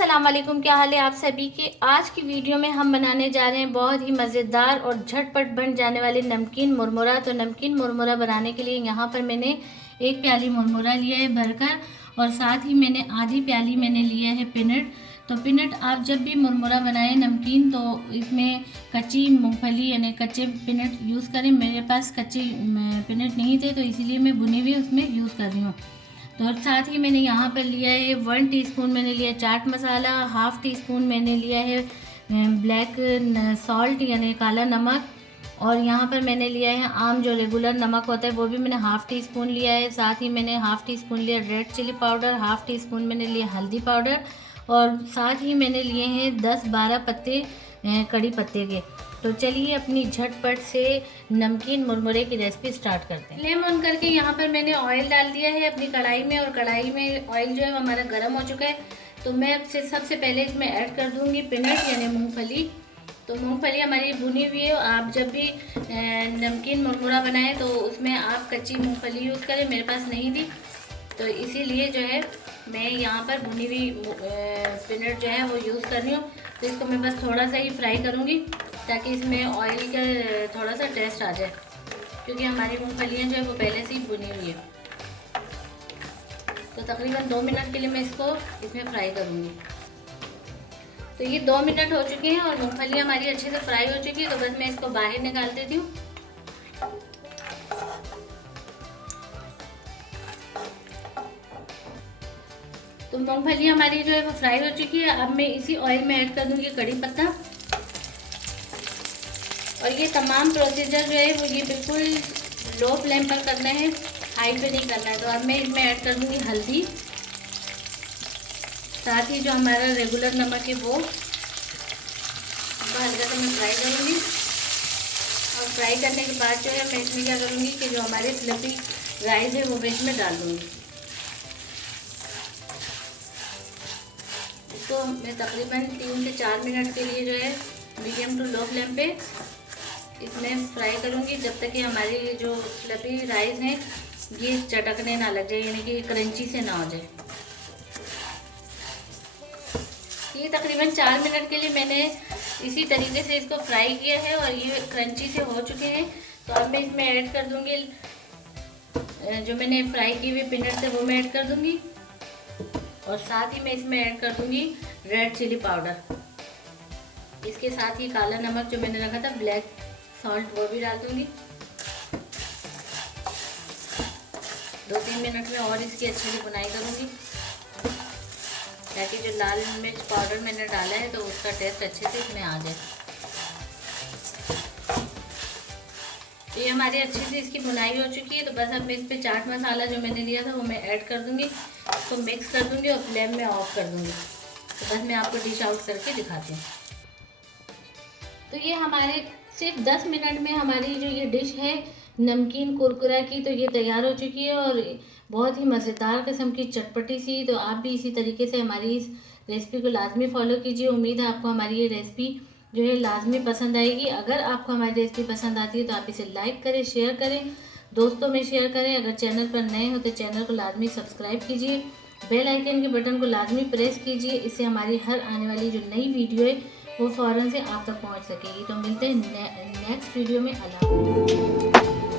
अस्सलाम वालेकुम, क्या हाल है आप सभी के। आज की वीडियो में हम बनाने जा रहे हैं बहुत ही मज़ेदार और झटपट बन जाने वाले नमकीन मुरमुरा। तो नमकीन मुरमुरा बनाने के लिए यहाँ पर मैंने 1 प्याली मुरमुरा लिया है भरकर, और साथ ही मैंने आधी प्याली मैंने लिया है पीनट। तो पीनट आप जब भी मुरमुरा बनाएं नमकीन, तो इसमें कच्ची मूंगफली यानी कच्चे पीनट यूज़ करें। मेरे पास कच्चे पीनट नहीं थे तो इसीलिए मैं भुनी हुई उसमें यूज़ कर रही हूँ। तो साथ ही मैंने यहाँ पर लिया है 1 टीस्पून मैंने लिया chaat masala, half teaspoon मैंने लिया है ब्लैक सॉल्ट यानी काला नमक, और यहाँ पर मैंने लिया है आम जो रेगुलर नमक होता है वो भी मैंने हाफ़ टी स्पून लिया है। साथ ही मैंने हाफ़ टी स्पून लिया red chilli powder, half teaspoon मैंने लिया हल्दी पाउडर, और साथ ही मैंने लिए हैं 10-12 पत्ते कड़ी पत्ते के। तो चलिए अपनी झटपट से नमकीन मुरमुरे की रेसिपी स्टार्ट करते हैं। फ्लेम ऑन करके यहाँ पर मैंने ऑयल डाल दिया है अपनी कढ़ाई में, और कढ़ाई में ऑयल जो है हमारा गर्म हो चुका है। तो मैं सबसे पहले इसमें ऐड कर दूँगी पीनट यानी मूंगफली। तो मूंगफली हमारी भुनी हुई है। आप जब भी नमकीन मुरमुरा बनाएं तो उसमें आप कच्ची मूंगफली यूज़ करें, मेरे पास नहीं थी तो इसीलिए जो है मैं यहाँ पर भुनी हुई पीनट जो है वो यूज़ कर रही हूँ। तो इसको मैं बस थोड़ा सा ही फ्राई करूँगी ताकि इसमें ऑयल का थोड़ा सा टेस्ट आ जाए, क्योंकि हमारी मूंगफलियाँ जो है वो पहले से ही भुनी हुई है। तो तकरीबन 2 मिनट के लिए मैं इसको इसमें फ्राई करूँगी। तो ये 2 मिनट हो चुके हैं और मूंगफलियाँ हमारी अच्छे से फ्राई हो चुकी है। तो बस मैं इसको बाहर निकाल देती हूँ। तो मूंगफली हमारी जो है वो फ्राई हो चुकी है। अब मैं इसी ऑयल में ऐड कर दूँगी कड़ी पत्ता, और ये तमाम प्रोसीजर जो है वो ये बिल्कुल लो फ्लेम पर करना है, हाई पे नहीं करना है। तो अब मैं इसमें ऐड कर दूँगी हल्दी, साथ ही जो हमारा रेगुलर नमक है वो हल्का सा मैं फ्राई करूँगी। और फ्राई करने के बाद जो है मैं इसमें क्या करूँगी कि जो हमारे फ्लफी राइस है वो मैं इसमें डाल दूँगी। इसको मैं तकरीबन 3 से 4 मिनट के लिए जो है मीडियम टू लो फ्लेम पे इसमें फ्राई करूँगी, जब तक कि हमारी जो फ्लफी राइस हैं ये चटकने ना लग जाए, यानी कि क्रंची से ना हो जाए। ये तकरीबन 4 मिनट के लिए मैंने इसी तरीके से इसको फ्राई किया है और ये क्रंची से हो चुके हैं। तो अब मैं इसमें ऐड कर दूँगी जो मैंने फ्राई किए हुए पीनट थे वो मैं ऐड कर दूँगी, और साथ ही मैं इसमें ऐड कर दूँगी रेड चिली पाउडर। इसके साथ ही काला नमक जो मैंने रखा था ब्लैक सॉल्ट वो भी डाल दूँगी। 2-3 मिनट में और इसकी अच्छे से बुनाई करूँगी ताकि जो लाल मिर्च पाउडर मैंने डाला है तो उसका टेस्ट अच्छे से इसमें आ जाए। तो ये हमारी अच्छे से इसकी बुनाई हो चुकी है। तो बस अब मैं इस पर चाट मसाला जो मैंने लिया था वो मैं ऐड कर दूँगी, इसको मिक्स कर दूँगी और फ्लेम में ऑफ कर दूँगी। तो बस मैं आपको डिश आउट करके दिखाती हूँ। तो ये हमारे सिर्फ 10 मिनट में हमारी जो ये डिश है नमकीन कुरकुरा की तो ये तैयार हो चुकी है, और बहुत ही मज़ेदार किस्म की चटपटी सी। तो आप भी इसी तरीके से हमारी इस रेसिपी को लाजमी फॉलो कीजिए। उम्मीद है आपको हमारी ये रेसिपी जो है लाजमी पसंद आएगी। अगर आपको हमारी रेसिपी पसंद आती है तो आप इसे लाइक करें, शेयर करें, दोस्तों में शेयर करें। अगर चैनल पर नए हो तो चैनल को लाजमी सब्सक्राइब कीजिए, बेल आइकन के बटन को लाजमी प्रेस कीजिए। इससे हमारी हर आने वाली जो नई वीडियो है वो फ़ौरन से आप तक पहुंच सकेगी। तो मिलते हैं नेक्स्ट वीडियो में। अल्लाह।